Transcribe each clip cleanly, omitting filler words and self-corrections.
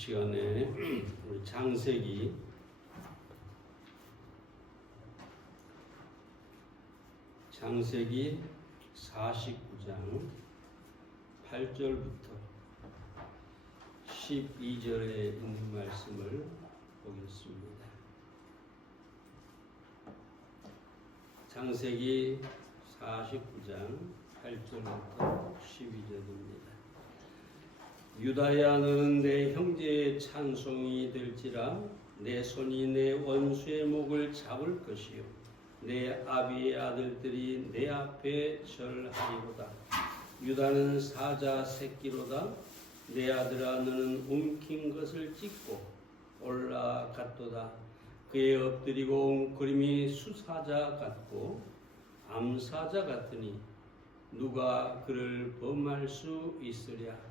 시간에 우리 창세기 49장 8절부터 12절에 있는 말씀을 보겠습니다. 창세기 49장 8절부터 12절입니다. 유다야, 너는 내 형제의 찬송이 될지라. 내 손이 내 원수의 목을 잡을 것이요 내 아비의 아들들이 내 앞에 절하리로다. 유다는 사자 새끼로다. 내 아들아, 너는 움킨 것을 찢고 올라갔도다. 그의 엎드리고 웅크림이 수사자 같고 암사자 같으니 누가 그를 범할 수 있으랴.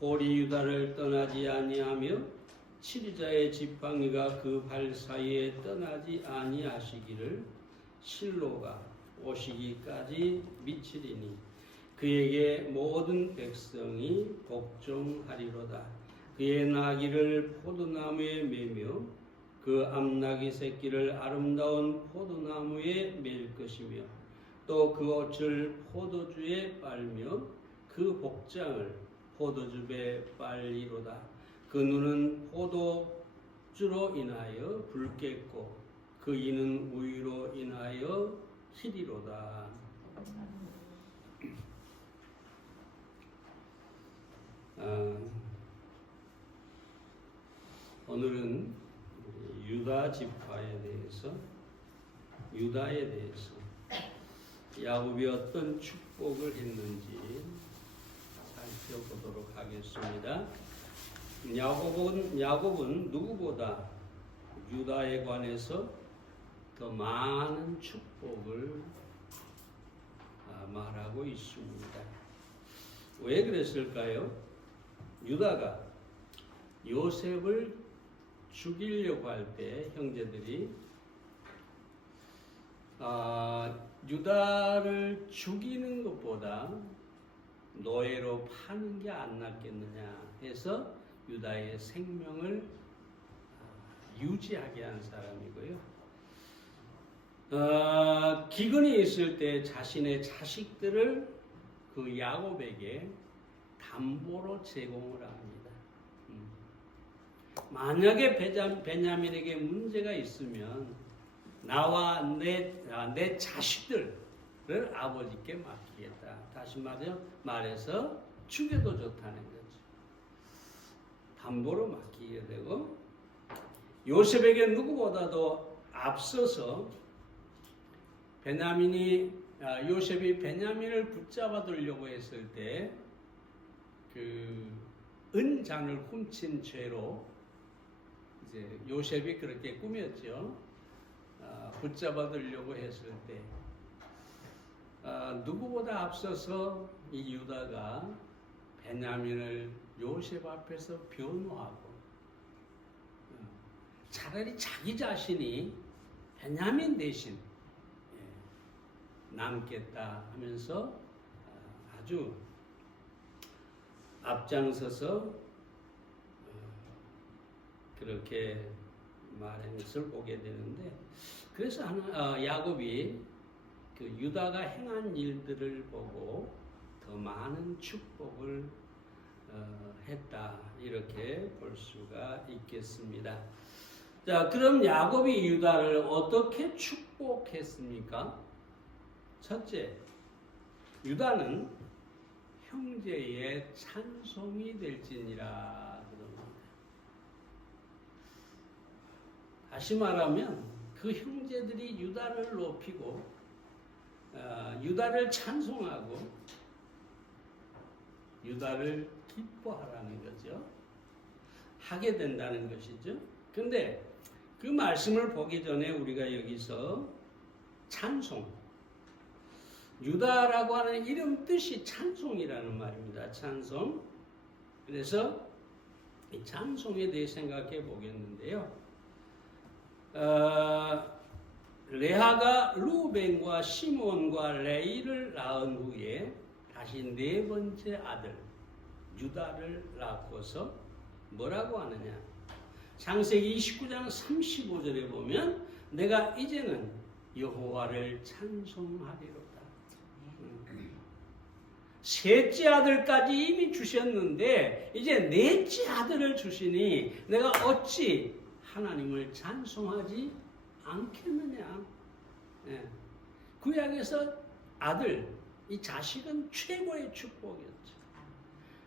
홀이 유다를 떠나지 아니하며 치리자의 지팡이가 그 발 사이에 떠나지 아니하시기를 실로가 오시기까지 미치리니 그에게 모든 백성이 복종하리로다. 그의 나귀를 포도나무에 매며 그 암나귀 새끼를 아름다운 포도나무에 맬 것이며 또 그 옷을 포도주에 빨며 그 복장을 포도즙에 빨리로다. 그 눈은 포도주로 인하여 붉겠고 그 이는 우유로 인하여 희리로다. 오늘은 유다 지파에 대해서, 유다에 대해서 야곱이 어떤 축복을 했는지 살펴보도록 하겠습니다. 야곱은 누구보다 유다에 관해서 더 많은 축복을 말하고 있습니다. 왜 그랬을까요? 유다가 요셉을 죽이려고 할 때 형제들이 유다를 죽이는 것보다 노예로 파는 게 안 낫겠느냐 해서 유다의 생명을 유지하게 한 사람이고요. 기근이 있을 때 자신의 자식들을 그 야곱에게 담보로 제공을 합니다. 만약에 베냐민에게 문제가 있으면 나와 내 자식들을 아버지께 맡기겠다. 다시 말해서 죽여도 좋다는 거죠. 담보로 맡기게 되고, 요셉에게 누구보다도 앞서서 요셉이 베냐민을 붙잡아 두려고 했을 때 그 은장을 훔친 죄로 이제 요셉이 그렇게 꾸몄죠. 붙잡아 두려고 했을 때 누구보다 앞서서 이 유다가 베냐민을 요셉 앞에서 변호하고 차라리 자기 자신이 베냐민 대신 남겠다 하면서 아주 앞장서서 그렇게 말한 것을 보게 되는데, 그래서 야곱이 그 유다가 행한 일들을 보고 더 많은 축복을 했다, 이렇게 볼 수가 있겠습니다. 자, 그럼 야곱이 유다를 어떻게 축복했습니까? 첫째, 유다는 형제의 찬송이 될지니라 그럽니다. 다시 말하면 그 형제들이 유다를 높이고 유다를 찬송하고 유다를 기뻐하라는 거죠. 하게 된다는 것이죠. 근데 그 말씀을 보기 전에 우리가 여기서 찬송, 유다라고 하는 이름 뜻이 찬송이라는 말입니다. 찬송. 그래서 이 찬송에 대해 생각해 보겠는데요. 레아가 루벤과 시몬과 레이를 낳은 후에 다시 네 번째 아들 유다를 낳고서 뭐라고 하느냐? 창세기 29장 35절에 보면 내가 이제는 여호와를 찬송하리로다. 셋째 아들까지 이미 주셨는데 이제 넷째 아들을 주시니 내가 어찌 하나님을 찬송하지 않겠느냐. 구약에서 아들, 이 자식은 최고의 축복이었죠.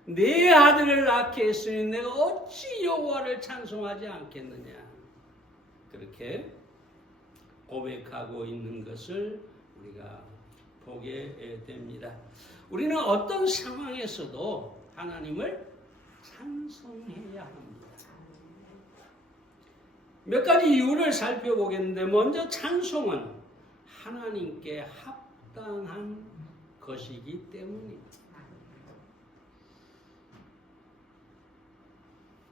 내 아들을 낳게 했으니 내가 어찌 여호와를 찬송하지 않겠느냐. 그렇게 고백하고 있는 것을 우리가 보게 됩니다. 우리는 어떤 상황에서도 하나님을 찬송해야 합니다. 몇 가지 이유를 살펴보겠는데, 먼저 찬송은 하나님께 합당한 것이기 때문입니다.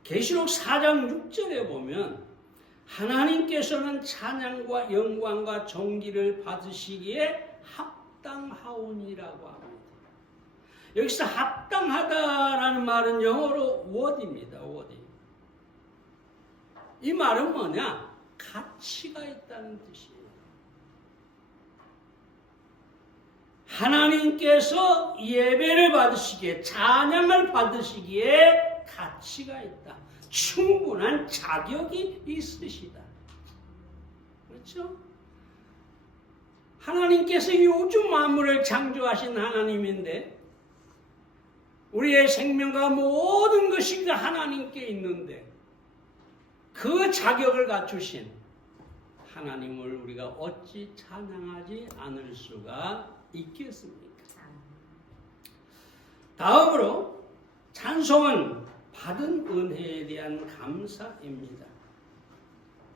계시록 4장 6절에 보면 하나님께서는 찬양과 영광과 존귀를 받으시기에 합당하오니라고 합니다. 여기서 합당하다라는 말은 영어로 word입니다. word. 이 말은 뭐냐? 가치가 있다는 뜻이에요. 하나님께서 예배를 받으시기에, 찬양을 받으시기에 가치가 있다. 충분한 자격이 있으시다. 그렇죠? 하나님께서 이 우주 만물을 창조하신 하나님인데, 우리의 생명과 모든 것이 그 하나님께 있는데, 그 자격을 갖추신 하나님을 우리가 어찌 찬양하지 않을 수가 있겠습니까? 다음으로 찬송은 받은 은혜에 대한 감사입니다.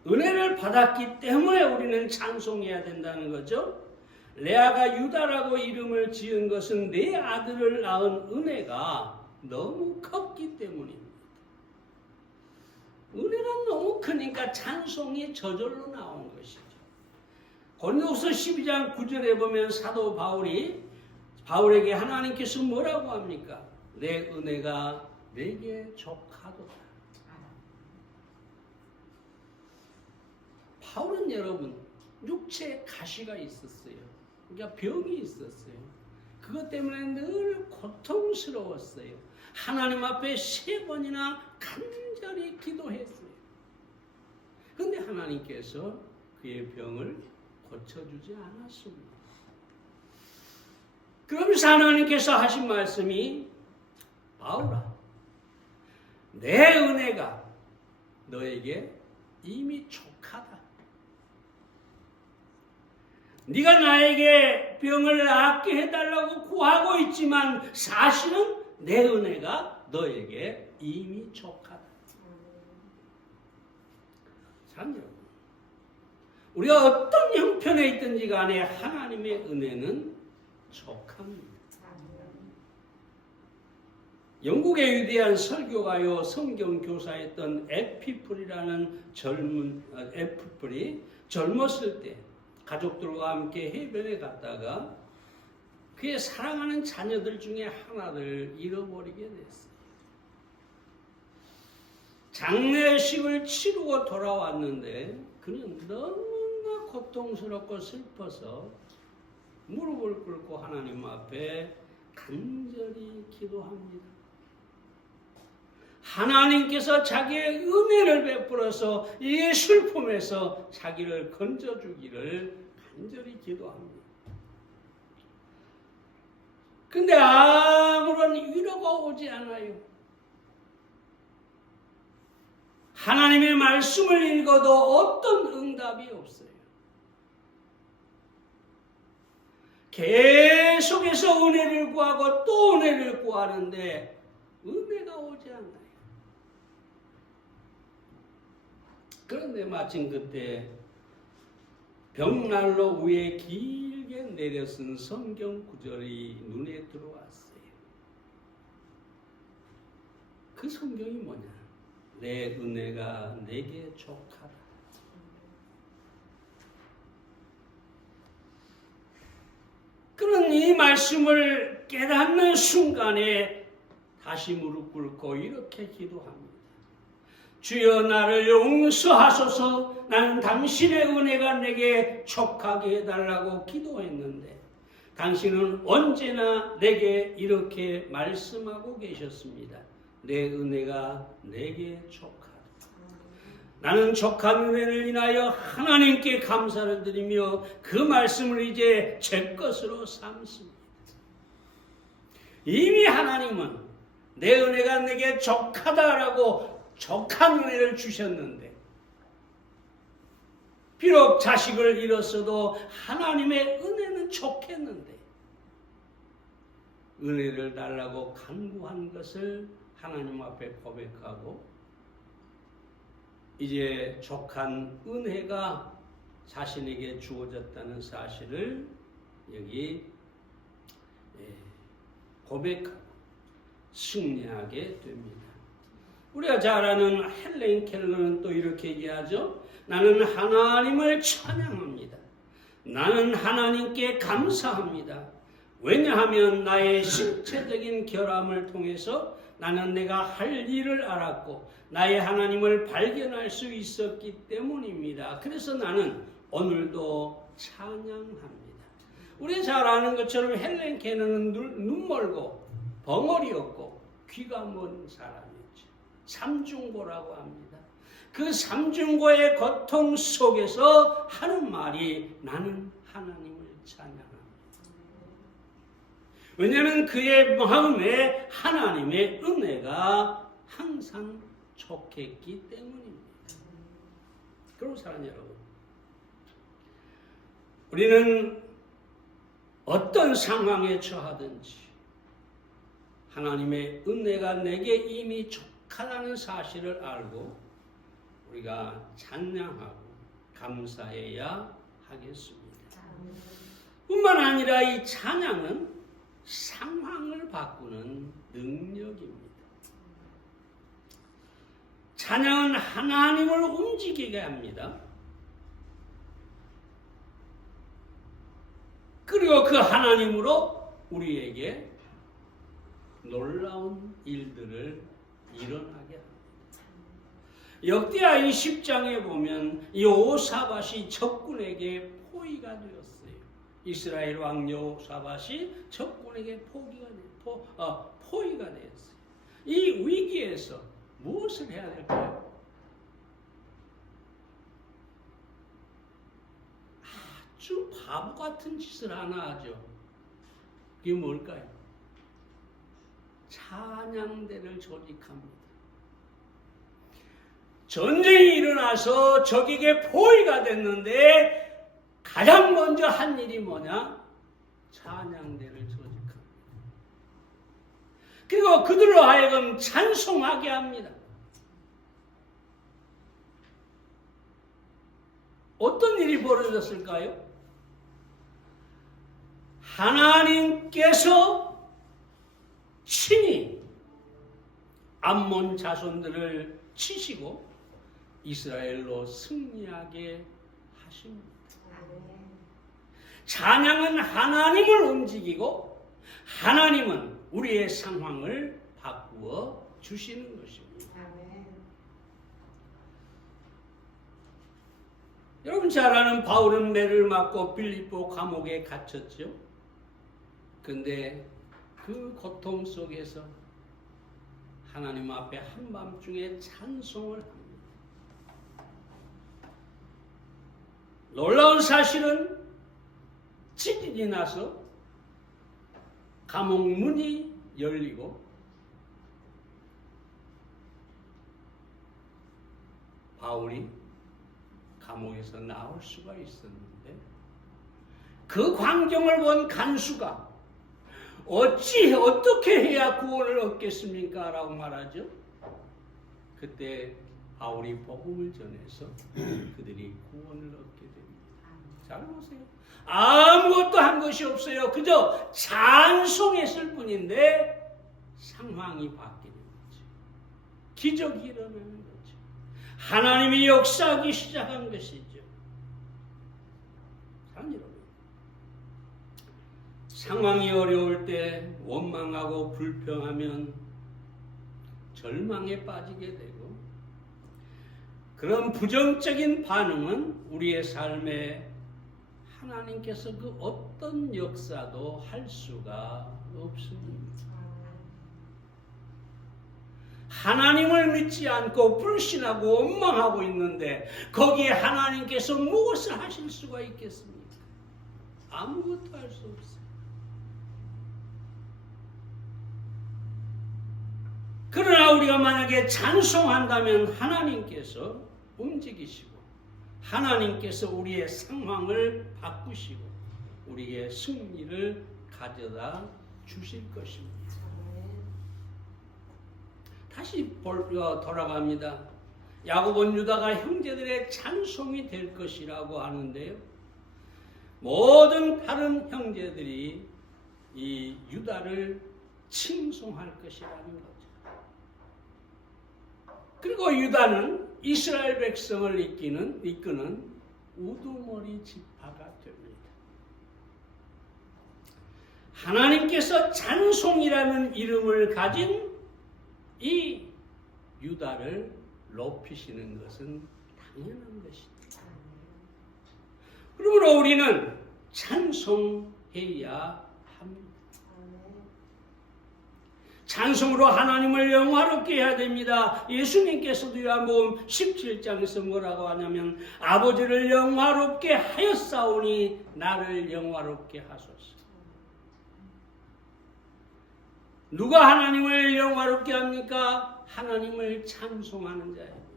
은혜를 받았기 때문에 우리는 찬송해야 된다는 거죠. 레아가 유다라고 이름을 지은 것은 내 아들을 낳은 은혜가 너무 컸기 때문입니다. 은혜가 너무 크니까 찬송이 저절로 나온 것이죠. 고린도후서 12장 9절에 보면 사도 바울에게 하나님께서 뭐라고 합니까? 내 은혜가 내게 족하도다. 바울은 여러분 육체에 가시가 있었어요. 그러니까 병이 있었어요. 그것 때문에 늘 고통스러웠어요. 하나님 앞에 3번이나 간절히 기도했어요. 그런데 하나님께서 그의 병을 고쳐주지 않았습니다. 그러면서 하나님께서 하신 말씀이, 바울아, 내 은혜가 너에게 이미 족하다. 네가 나에게 병을 낫게 해달라고 구하고 있지만 사실은 내 은혜가 너에게 이미 족하다. 사랑 여러분, 우리가 어떤 형편에 있든지 간에 하나님의 은혜는 족합니다. 영국의 위대한 설교가요, 성경교사였던 에피플이라는 에피플이 젊었을 때 가족들과 함께 해변에 갔다가 그의 사랑하는 자녀들 중에 하나를 잃어버리게 됐어요. 장례식을 치르고 돌아왔는데 그는 너무나 고통스럽고 슬퍼서 무릎을 꿇고 하나님 앞에 간절히 기도합니다. 하나님께서 자기의 은혜를 베풀어서 이 슬픔에서 자기를 건져주기를 간절히 기도합니다. 근데 아무런 위로가 오지 않아요. 하나님의 말씀을 읽어도 어떤 응답이 없어요. 계속해서 은혜를 구하고 또 은혜를 구하는데 은혜가 오지 않아요. 그런데 마침 그때 벽난로 위에 길게 내려쓴 성경 구절이 눈에 들어왔어요. 그 성경이 뭐냐? 내 은혜가 내게 족하다. 그런 이 말씀을 깨닫는 순간에 다시 무릎 꿇고 이렇게 기도합니다. 주여 나를 용서하소서. 나는 당신의 은혜가 내게 촉하게 해달라고 기도했는데 당신은 언제나 내게 이렇게 말씀하고 계셨습니다. 내 은혜가 내게 촉하다. 나는 촉한 은혜를 인하여 하나님께 감사를 드리며 그 말씀을 이제 제 것으로 삼습니다. 이미 하나님은 내 은혜가 내게 족하다라고 족한 은혜를 주셨는데, 비록 자식을 잃었어도 하나님의 은혜는 족했는데 은혜를 달라고 간구한 것을 하나님 앞에 고백하고 이제 족한 은혜가 자신에게 주어졌다는 사실을 여기 고백하고 승리하게 됩니다. 우리가 잘 아는 헬렌 켈러는 또 이렇게 얘기하죠. 나는 하나님을 찬양합니다. 나는 하나님께 감사합니다. 왜냐하면 나의 신체적인 결함을 통해서 나는 내가 할 일을 알았고 나의 하나님을 발견할 수 있었기 때문입니다. 그래서 나는 오늘도 찬양합니다. 우리 잘 아는 것처럼 헬렌 켈러는 눈 멀고 벙어리 없고 귀가 먼 사람이었죠. 삼중고라고 합니다. 그 삼중고의 고통 속에서 하는 말이 나는 하나님을 찬양합니다. 왜냐하면 그의 마음에 하나님의 은혜가 항상 촉했기 때문입니다. 그리고 사랑하는 여러분, 우리는 어떤 상황에 처하든지 하나님의 은혜가 내게 이미 촉하다는 사실을 알고 우리가 찬양하고 감사해야 하겠습니다. 뿐만 아니라 이 찬양은 상황을 바꾸는 능력입니다. 찬양은 하나님을 움직이게 합니다. 그리고 그 하나님으로 우리에게 놀라운 일들을 일어나게 합니다. 역대하 10장에 보면 이 여호사밧이 적군에게 포위가 되었어요. 이스라엘 왕 여호사밧이 적군에게 포위가 되었어요. 이 위기에서 무엇을 해야 될까요? 아주 바보 같은 짓을 하나 하죠. 그게 뭘까요? 찬양대를 조직합니다. 전쟁이 일어나서 적에게 포위가 됐는데 가장 먼저 한 일이 뭐냐? 찬양대를 조직합니다. 그리고 그들로 하여금 찬송하게 합니다. 어떤 일이 벌어졌을까요? 하나님께서 친히 암몬 자손들을 치시고 이스라엘로 승리하게 하십니다. 찬양은 하나님을 움직이고 하나님은 우리의 상황을 바꾸어 주시는 것입니다. 여러분 잘 아는 바울은 매를 맞고 빌립보 감옥에 갇혔죠. 근데 그 고통 속에서 하나님 앞에 한밤중에 찬송을 합니다. 놀라운 사실은 지진이 나서 감옥 문이 열리고 바울이 감옥에서 나올 수가 있었는데 그 광경을 본 간수가 어떻게 해야 구원을 얻겠습니까? 라고 말하죠. 그때 바울이 복음을 전해서 그들이 구원을 얻게 됩니다. 잘 보세요. 아무것도 한 것이 없어요. 그저 찬송했을 뿐인데 상황이 바뀌는 거죠. 기적이 일어나는 거죠. 하나님이 역사하기 시작한 것이죠. 사랑하는 여러분, 상황이 어려울 때 원망하고 불평하면 절망에 빠지게 되고 그런 부정적인 반응은 우리의 삶에 하나님께서 그 어떤 역사도 할 수가 없습니다. 하나님을 믿지 않고 불신하고 원망하고 있는데 거기에 하나님께서 무엇을 하실 수가 있겠습니까? 아무것도 할 수 없어요. 그러나 우리가 만약에 찬송한다면 하나님께서 움직이시고 하나님께서 우리의 상황을 바꾸시고 우리의 승리를 가져다 주실 것입니다. 다시 돌아갑니다. 야곱은 유다가 형제들의 찬송이 될 것이라고 하는데요. 모든 다른 형제들이 이 유다를 칭송할 것이라는 거죠. 그리고 유다는 이스라엘 백성을 이끄는 우두머리 지파가 됩니다. 하나님께서 찬송이라는 이름을 가진 이 유다를 높이시는 것은 당연한 것입니다. 그러므로 우리는 찬송해야 합니다. 찬송으로 하나님을 영화롭게 해야 됩니다. 예수님께서도 요한복음 17장에서 뭐라고 하냐면 아버지를 영화롭게 하였사오니 나를 영화롭게 하소서. 누가 하나님을 영화롭게 합니까? 하나님을 찬송하는 자입니다.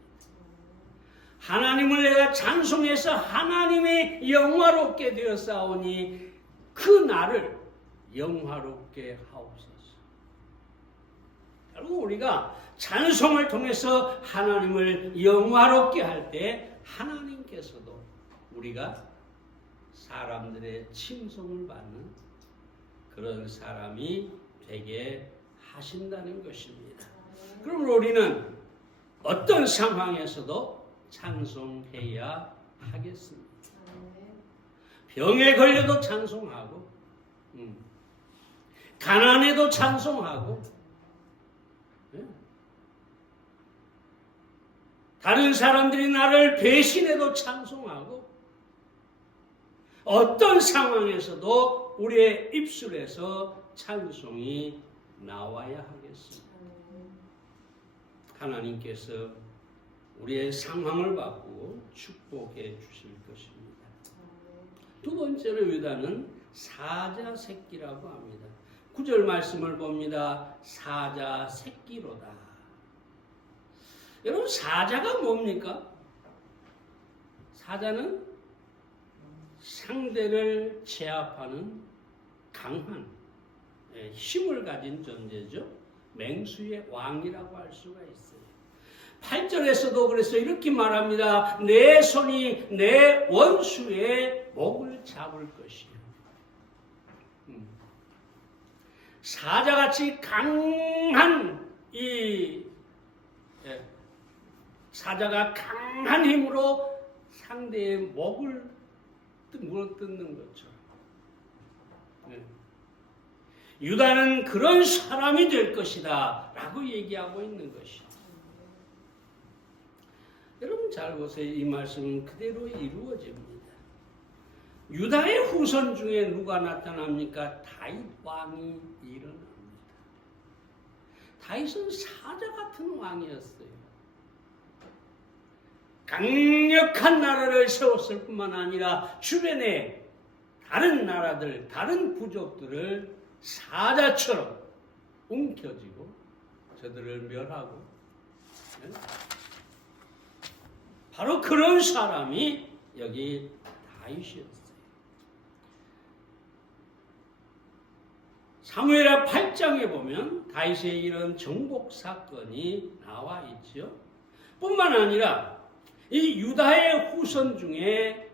하나님을 내가 찬송해서 하나님이 영화롭게 되었사오니 그 나를 영화롭게 하옵소서. 결국 우리가 찬송을 통해서 하나님을 영화롭게 할 때 하나님께서도 우리가 사람들의 칭송을 받는 그런 사람이 되게 하신다는 것입니다. 그러므로 우리는 어떤 상황에서도 찬송해야 하겠습니다. 병에 걸려도 찬송하고 가난해도 찬송하고 다른 사람들이 나를 배신해도 찬송하고 어떤 상황에서도 우리의 입술에서 찬송이 나와야 하겠습니다. 하나님께서 우리의 상황을 바꾸고 축복해 주실 것입니다. 두 번째로 유다는 사자 새끼라고 합니다. 9절 말씀을 봅니다. 사자 새끼로다. 여러분 사자가 뭡니까? 사자는 상대를 제압하는 강한 힘을 가진 존재죠. 맹수의 왕이라고 할 수가 있어요. 8절에서도 그래서 이렇게 말합니다. 내 손이 내 원수의 목을 잡을 것이요. 사자같이 강한 사자가 강한 힘으로 상대의 목을 물어뜯는 것처럼 유다는 그런 사람이 될 것이다 라고 얘기하고 있는 것이죠. 여러분 잘 보세요. 이 말씀은 그대로 이루어집니다. 유다의 후손 중에 누가 나타납니까? 다윗 왕이 일어납니다. 다윗은 사자 같은 왕이었어요. 강력한 나라를 세웠을 뿐만 아니라 주변에 다른 나라들, 다른 부족들을 사자처럼 움켜쥐고 저들을 멸하고 바로 그런 사람이 여기 다윗이었어요. 사무엘하 8장에 보면 다윗의 이런 정복 사건이 나와 있죠. 뿐만 아니라 이 유다의 후손 중에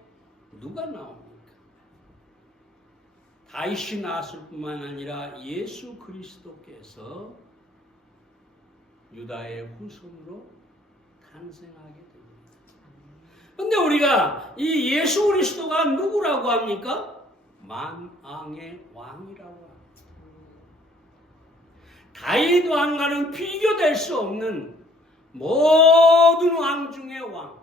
누가 나옵니까? 다윗이 나왔을 뿐만 아니라 예수 그리스도께서 유다의 후손으로 탄생하게 됩니다. 그런데 우리가 이 예수 그리스도가 누구라고 합니까? 만왕의 왕이라고 합니다. 다윗 왕과는 비교될 수 없는 모든 왕 중의 왕,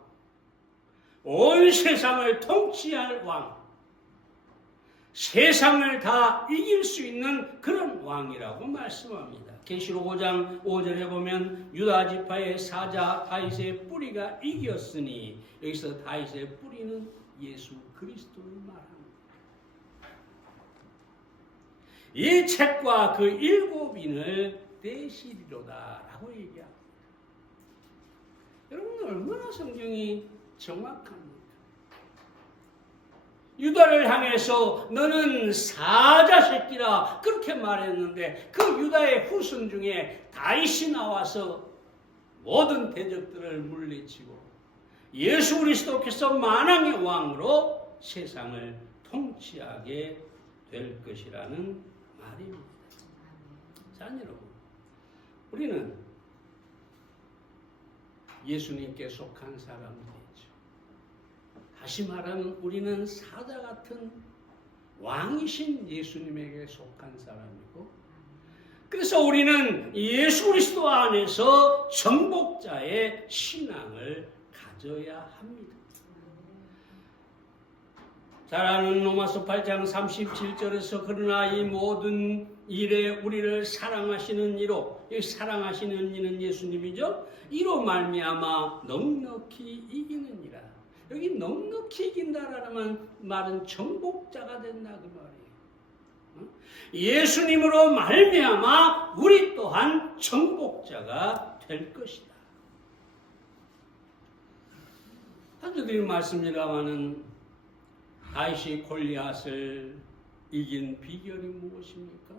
온 세상을 통치할 왕, 세상을 다 이길 수 있는 그런 왕이라고 말씀합니다. 계시록 5장 5절에 보면 유다 지파의 사자 다윗의 뿌리가 이겼으니, 여기서 다윗의 뿌리는 예수 그리스도를 말합니다. 이 책과 그 7인을 떼시리로다 라고 얘기합니다. 여러분, 얼마나 성경이 정확합니까? 유다를 향해서 너는 사자 새끼라 그렇게 말했는데, 그 유다의 후손 중에 다윗이 나와서 모든 대적들을 물리치고 예수 그리스도께서 만왕의 왕으로 세상을 통치하게 될 것이라는 말입니다. 자, 여러분, 우리는 예수님께 속한 사람들이죠. 다시 말하면 우리는 사자 같은 왕이신 예수님에게 속한 사람이고, 그래서 우리는 예수 그리스도 안에서 정복자의 신앙을 가져야 합니다. 잘 아는 로마서 8장 37절에서 그러나 이 모든 일에 우리를 사랑하시는 이로, 이 사랑하시는 이는 예수님이죠. 이로 말미암아 넉넉히 이기느니라. 여기 넉넉히 이긴다라는 말은 정복자가 된다 그 말이에요. 예수님으로 말미암아 우리 또한 정복자가 될 것이다. 자주 드린 말씀입니다마는 다윗이 골리앗을 이긴 비결이 무엇입니까?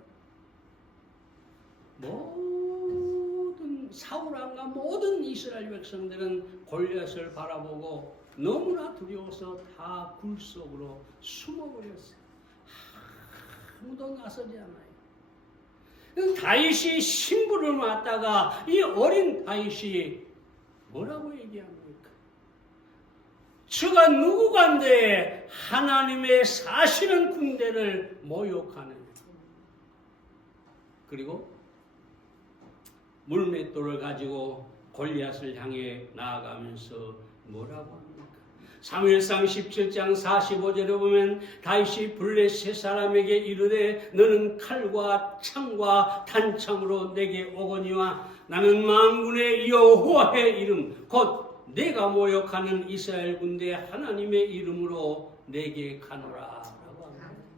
모든 사울왕과 모든 이스라엘 백성들은 골리앗을 바라보고 너무나 두려워서 다 굴 속으로 숨어버렸어요. 아무도 나서지 않아요. 다윗이 신부를 맞다가 이 어린 다윗이 뭐라고 얘기합니까? 저가 누구간데 하나님의 사시는 군대를 모욕하느냐. 그리고 물맷돌을 가지고 골리앗을 향해 나아가면서 뭐라고 합니까? 사무엘상 17장 45절에 보면 다윗이 블레셋 사람에게 이르되 너는 칼과 창과 단창으로 내게 오거니와 나는 만군의 여호와의 이름 곧 내가 모욕하는 이스라엘 군대 하나님의 이름으로 내게 가노라 라고 합니다.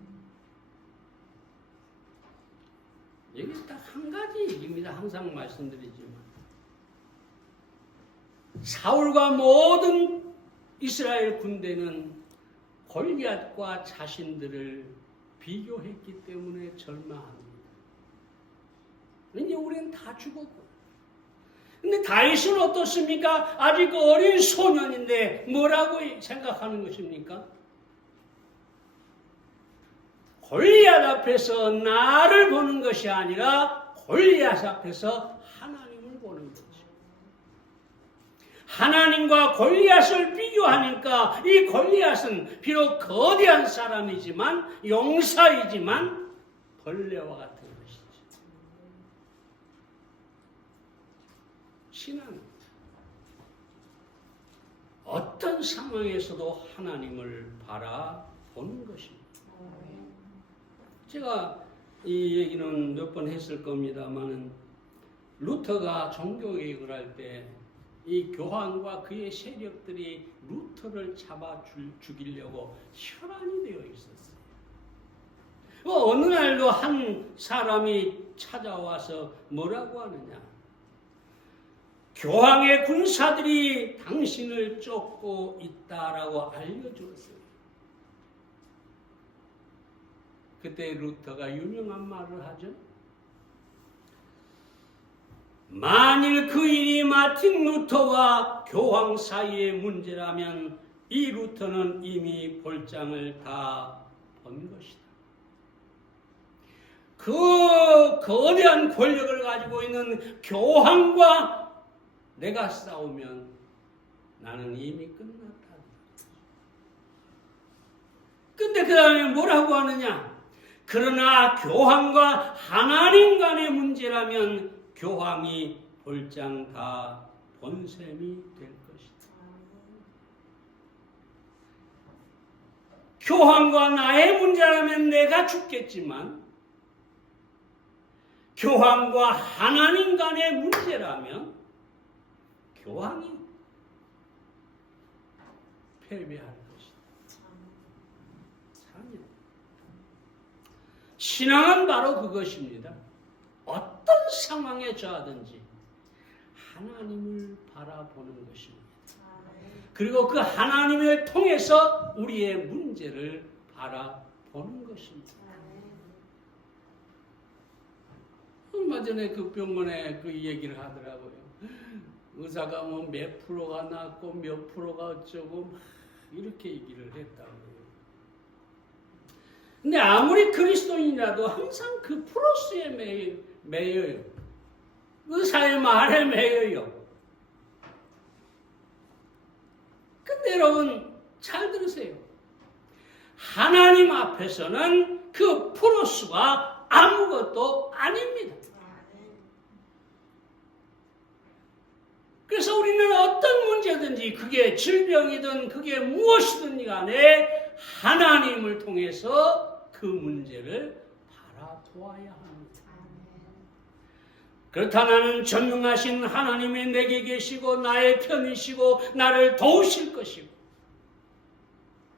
여기 딱 한 가지 얘기입니다. 항상 말씀드리지만 사울과 모든 이스라엘 군대는 골리앗과 자신들을 비교했기 때문에 절망합니다. 이제 우리는 다 죽었고, 근데 다윗은 어떻습니까? 아직 어린 소년인데 뭐라고 생각하는 것입니까? 골리앗 앞에서 나를 보는 것이 아니라 골리앗 앞에서 하나님을 보는 거죠. 하나님과 골리앗을 비교하니까 이 골리앗은 비록 거대한 사람이지만 용사이지만 벌레와 같은 것이죠. 신앙은 어떤 상황에서도 하나님을 바라보는 것입니다. 제가 이 얘기는 몇 번 했을 겁니다만은 루터가 종교개혁을 할 때 이 교황과 그의 세력들이 루터를 잡아 죽이려고 혈안이 되어 있었어요. 어느 날도 한 사람이 찾아와서 뭐라고 하느냐? 교황의 군사들이 당신을 쫓고 있다라고 알려주었어요. 그때 루터가 유명한 말을 하죠. 만일 그 일이 마틴 루터와 교황 사이의 문제라면 이 루터는 이미 볼장을 다 본 것이다. 그 거대한 권력을 가지고 있는 교황과 내가 싸우면 나는 이미 끝났다. 근데 그 다음에 뭐라고 하느냐? 그러나 교황과 하나님 간의 문제라면 교황이 볼장 다 본셈이 될 것이다. 교황과 나의 문제라면 내가 죽겠지만 교황과 하나님 간의 문제라면 교황이 패배할 것이다. 신앙은 바로 그것입니다. 어떤 상황에 처하든지 하나님을 바라보는 것입니다. 그리고 그 하나님을 통해서 우리의 문제를 바라보는 것입니다. 얼마 전에 그 병원에 그 얘기를 하더라고요. 의사가 뭐 몇 프로가 낫고 몇 프로가 어쩌고 막 이렇게 얘기를 했다고요. 근데 아무리 그리스도인이라도 항상 그 프로스에 매여요. 의사의 말에 매여요. 근데 여러분 잘 들으세요. 하나님 앞에서는 그 프로스가 아무것도 아닙니다. 그래서 우리는 어떤 문제든지 그게 질병이든 그게 무엇이든 간에 하나님을 통해서 그 문제를 바라보아야 합니다. 그렇다 나는 전능하신 하나님이 내게 계시고 나의 편이시고 나를 도우실 것이고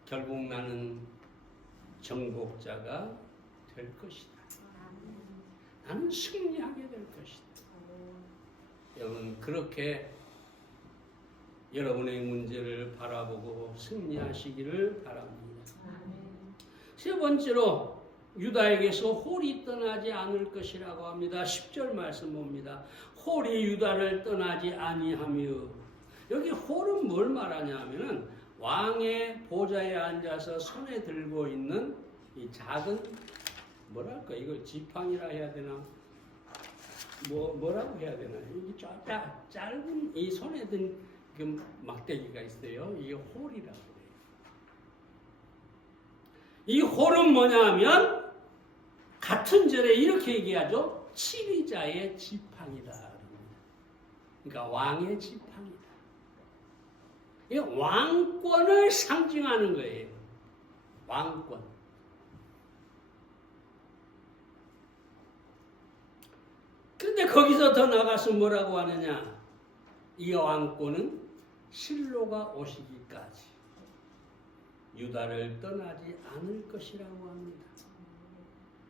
결국 나는 정복자가 될 것이다. 나는 승리하게 될 것이다. 여러분 그렇게 여러분의 문제를 바라보고 승리하시기를 바랍니다. 세 번째로 유다에게서 홀이 떠나지 않을 것이라고 합니다. 10절 말씀 봅니다. 홀이 유다를 떠나지 아니하며 여기 홀은 뭘 말하냐 하면은 왕의 보좌에 앉아서 손에 들고 있는 이 작은 뭐랄까 이걸 지팡이라 해야 되나 뭐라고 해야 되나 이 짧은 이 손에 든 그 막대기가 있어요. 이게 홀이라고 해요. 이 홀은 뭐냐 하면 같은 절에 이렇게 얘기하죠. 치리자의 지팡이다. 그러니까 왕의 지팡이다. 이 왕권을 상징하는 거예요. 왕권. 근데 거기서 더 나가서 뭐라고 하느냐? 이 왕권은 실로가 오시기까지 유다를 떠나지 않을 것이라고 합니다.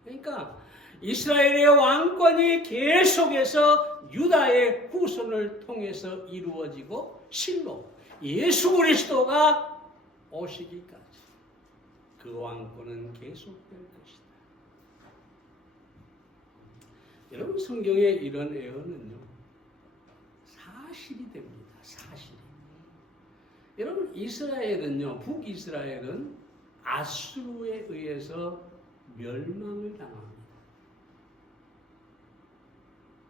그러니까 이스라엘의 왕권이 계속해서 유다의 후손을 통해서 이루어지고 실로 예수 그리스도가 오시기까지 그 왕권은 계속될 것이다. 여러분 성경에 이런 예언은요 사실이 됩니다. 사실이. 여러분 이스라엘은요 북이스라엘은 아수르에 의해서 멸망을 당합니다.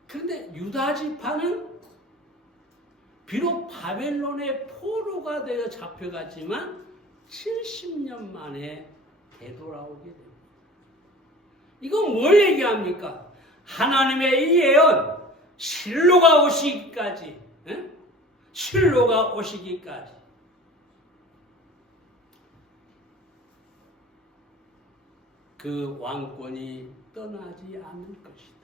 그런데 유다 지파는 비록 바벨론의 포로가 되어 잡혀갔지만 70년 만에 되돌아오게 됩니다. 이건 뭘 얘기합니까? 하나님의 이 예언 실로가 오시기까지 실로가 오시기까지 그 왕권이 떠나지 않을 것이다.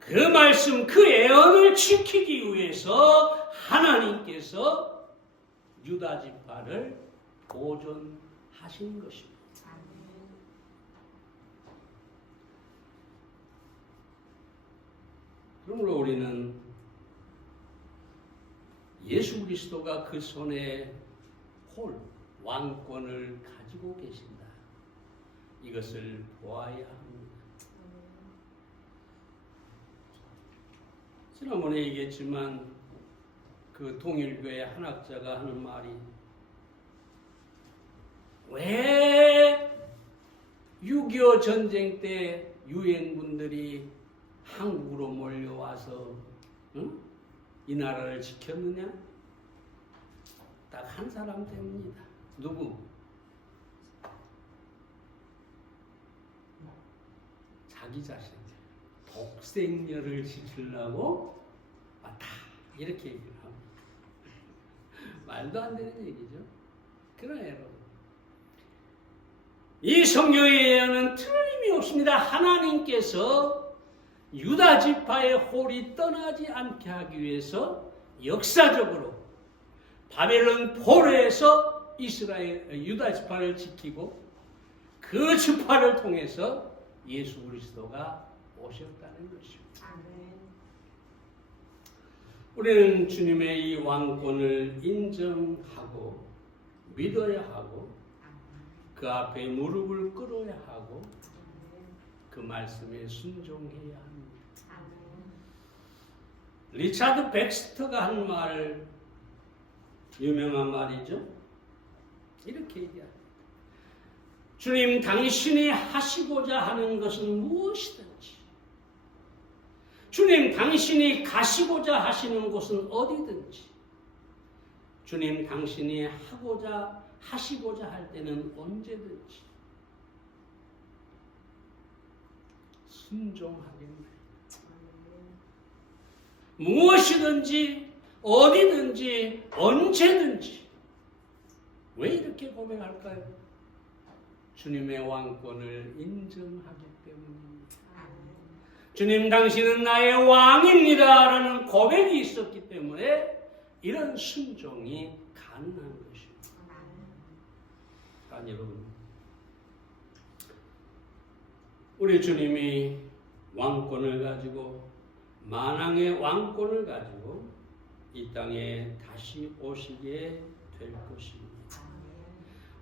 그 말씀, 그 예언을 지키기 위해서 하나님께서 유다 지파를 보존하신 것입니다. 그러므로 우리는 예수 그리스도가 그 손에 홀, 왕권을 가지고 계신다. 이것을 보아야 합니다. 지난번에 얘기했지만 그 동일교회 한학자가 하는 말이 왜 6.25 전쟁 때 유엔군들이 한국으로 몰려와서 이 나라를 지켰느냐? 딱 한 사람 때문이다. 누구? 자기 자신. 독생녀를 지키려고 왔다. 이렇게 얘기를 합니다. 말도 안 되는 얘기죠. 그러나 여러분, 이 성경의 예언은 틀림이 없습니다. 하나님께서 유다 지파의 홀이 떠나지 않게 하기 위해서 역사적으로 바벨론 포로에서 유다 지파를 지키고 그 지파를 통해서 예수 그리스도가 오셨다는 것입니다. 우리는 주님의 이 왕권을 인정하고 믿어야 하고 그 앞에 무릎을 꿇어야 하고 그 말씀에 순종해야 합니다. 리차드 백스터가 한 말, 유명한 말이죠. 이렇게 얘기합니다. 주님 당신이 하시고자 하는 것은 무엇이든지, 주님 당신이 가시고자 하시는 곳은 어디든지, 주님 당신이 하시고자 할 때는 언제든지 순종하겠네. 무엇이든지 어디든지 언제든지. 왜 이렇게 고백할까요? 주님의 왕권을 인정하기 때문입니다. 주님 당신은 나의 왕입니다 라는 고백이 있었기 때문에 이런 순종이 가능한 것입니다. 여러분, 우리 주님이 왕권을 가지고, 만왕의 왕권을 가지고 이 땅에 다시 오시게 될 것입니다.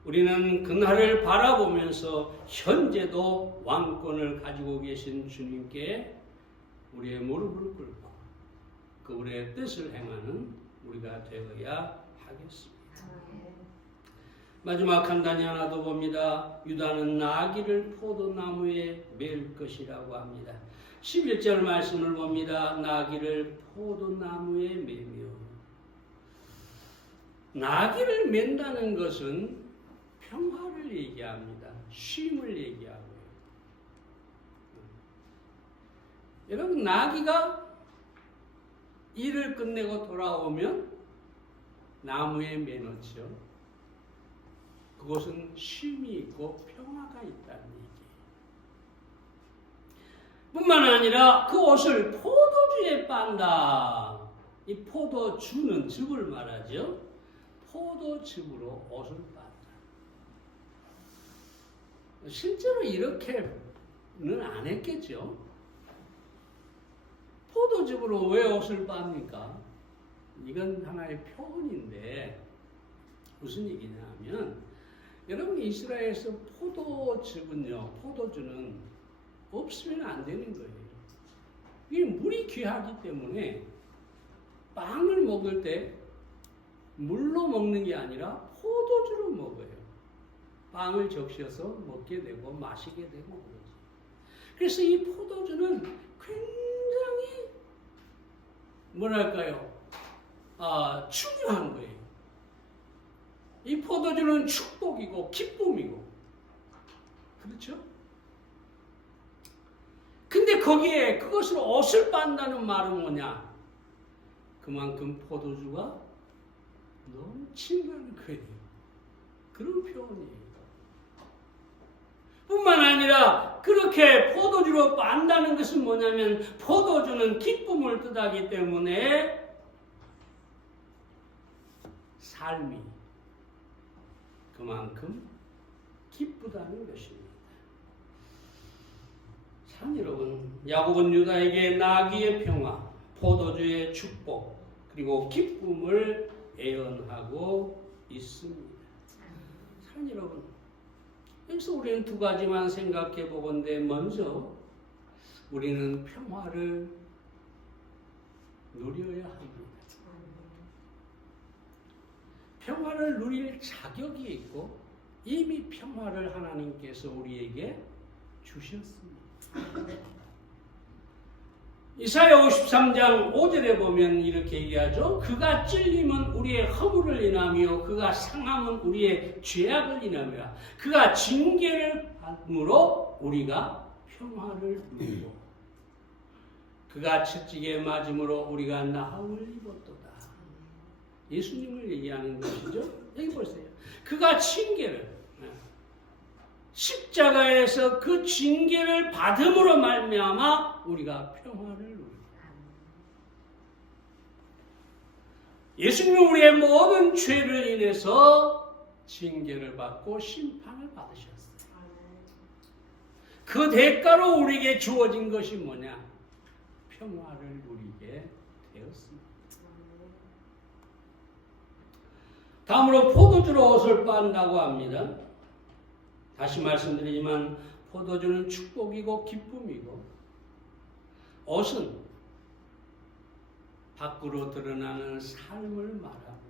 우리는 그날을 바라보면서 현재도 왕권을 가지고 계신 주님께 우리의 무릎을 꿇고 그 우리의 뜻을 행하는 우리가 되어야 하겠습니다. 마지막 한 단위 하나 더 봅니다. 유다는 나귀를 포도나무에 맬 것이라고 합니다. 11절 말씀을 봅니다. 나귀를 포도나무에 매며. 나귀를 맨다는 것은 평화를 얘기합니다. 쉼을 얘기하고요. 여러분, 나귀가 일을 끝내고 돌아오면 나무에 매놓죠. 그것은 쉼이 있고 평화가 있다는 얘기예요. 뿐만 아니라 그 옷을 포도주에 빤다. 이 포도주는 즙을 말하죠. 포도즙으로 옷을 빤다. 실제로 이렇게는 안 했겠죠. 포도즙으로 왜 옷을 빱니까? 이건 하나의 표현인데 무슨 얘기냐 하면, 여러분, 이스라엘에서 포도주는 없으면 안 되는 거예요. 이게 물이 귀하기 때문에 빵을 먹을 때 물로 먹는 게 아니라 포도주로 먹어요. 빵을 적셔서 먹게 되고 마시게 되고 그러지. 그래서 이 포도주는 굉장히 중요한 거예요. 이 포도주는 축복이고 기쁨이고, 그렇죠? 근데 거기에 그것을 옷을 빤다는 말은 뭐냐? 그만큼 포도주가 넘친다는 거예요. 그런 표현이에요. 뿐만 아니라 그렇게 포도주로 빤다는 것은 뭐냐면, 포도주는 기쁨을 뜻하기 때문에 삶이 그만큼 기쁘다는 것입니다. 참 여러분, 야곱은 유다에게 나귀의 평화, 포도주의 축복, 그리고 기쁨을 예언하고 있습니다. 참 여러분, 여기서 우리는 두 가지만 생각해 보건대, 먼저 우리는 평화를 누려야 합니다. 평화를 누릴 자격이 있고 이미 평화를 하나님께서 우리에게 주셨습니다. 이사야 53장 5절에 보면 이렇게 얘기하죠. 그가 찔림은 우리의 허물을 인하며 그가 상함은 우리의 죄악을 인하며 그가 징계를 받음으로 우리가 평화를 누리고. 그가 채찍에 맞음으로 우리가 나음을 입었도다. 예수님을 얘기하는 것이죠. 여기 보세요. 그가 징계를 십자가에서 그 징계를 받음으로 말미암아 우리가 평화를 누린다. 예수님은 우리의 모든 죄를 인해서 징계를 받고 심판을 받으셨어요. 그 대가로 우리에게 주어진 것이 뭐냐? 평화를 누리게 되었습니다. 다음으로 포도주로 옷을 빤다고 합니다. 다시 말씀드리지만 포도주는 축복이고 기쁨이고 옷은 밖으로 드러나는 삶을 말합니다.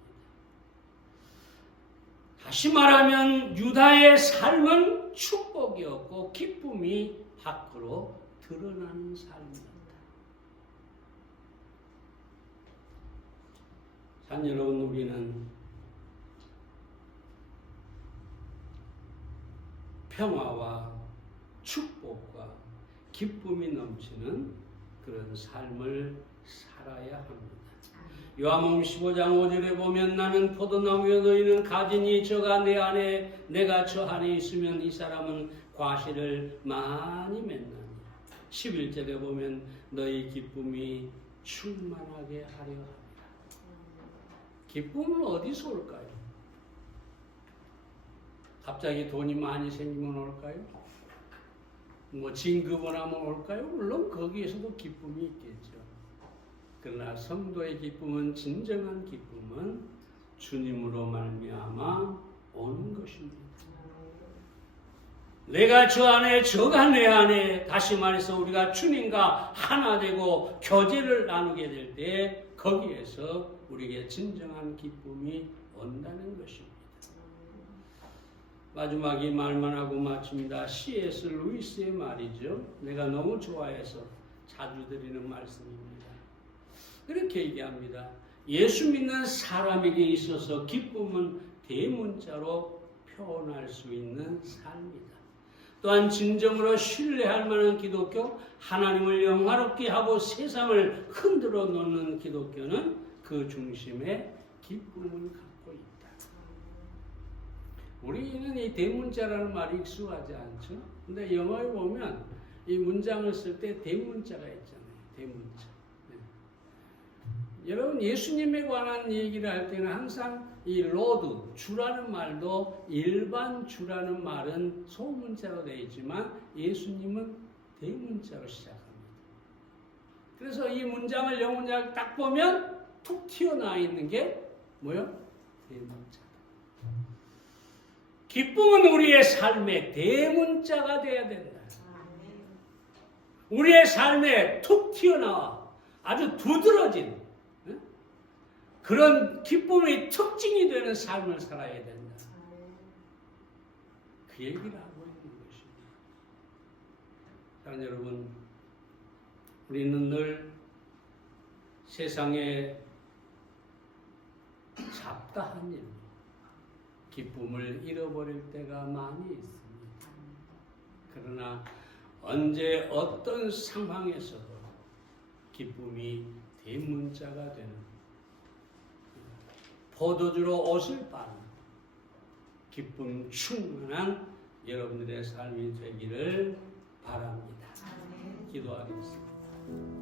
다시 말하면 유다의 삶은 축복이었고 기쁨이 밖으로 드러나는 삶이었다. 자, 여러분, 우리는 평화와 축복과 기쁨이 넘치는 그런 삶을 살아야 합니다. 요한복음 15장 5절에 보면 나는 포도나무요 너희는 가지니 저가 내 안에 내가 저 안에 있으면 이 사람은 과실을 많이 맺나니 11절에 보면 너희 기쁨이 충만하게 하려 합니다. 기쁨은 어디서 올까요? 갑자기 돈이 많이 생기면 올까요? 뭐 진급을 하면 올까요? 물론 거기에서도 기쁨이 있겠죠. 그러나 성도의 기쁨은, 진정한 기쁨은 주님으로 말미암아 오는 것입니다. 내가 저 안에 저가 내 안에, 다시 말해서 우리가 주님과 하나 되고 교제를 나누게 될 때 거기에서 우리에게 진정한 기쁨이 온다는 것입니다. 마지막 이 말만 하고 마칩니다. C.S. 루이스의 말이죠. 내가 너무 좋아해서 자주 드리는 말씀입니다. 그렇게 얘기합니다. 예수 믿는 사람에게 있어서 기쁨은 대문자로 표현할 수 있는 삶이다. 또한 진정으로 신뢰할 만한 기독교, 하나님을 영화롭게 하고 세상을 흔들어 놓는 기독교는 그 중심에 기쁨을 갖고 있다. 우리는 이 대문자라는 말이 익숙하지 않죠. 근데 영어에 보면 이 문장을 쓸 때 대문자가 있잖아요. 대문자. 네. 여러분, 예수님에 관한 얘기를 할 때는 항상 이 로드, 주라는 말도 일반 주라는 말은 소문자로 되어 있지만 예수님은 대문자로 시작합니다. 그래서 이 문장을 영문장을 딱 보면 툭 튀어나와 있는 게 뭐요? 대문자. 기쁨은 우리의 삶의 대문자가 되어야 된다. 우리의 삶에 툭 튀어나와 아주 두드러진 그런 기쁨의 특징이 되는 삶을 살아야 된다. 그 얘기를 하고 있는 것입니다. 자, 여러분, 우리는 늘 세상에 잡다한 일, 기쁨을 잃어버릴 때가 많이 있습니다. 그러나 언제 어떤 상황에서도 기쁨이 대문자가 되는 포도주로 옷을 빠는 기쁨 충만한 여러분들의 삶이 되기를 바랍니다. 기도하겠습니다.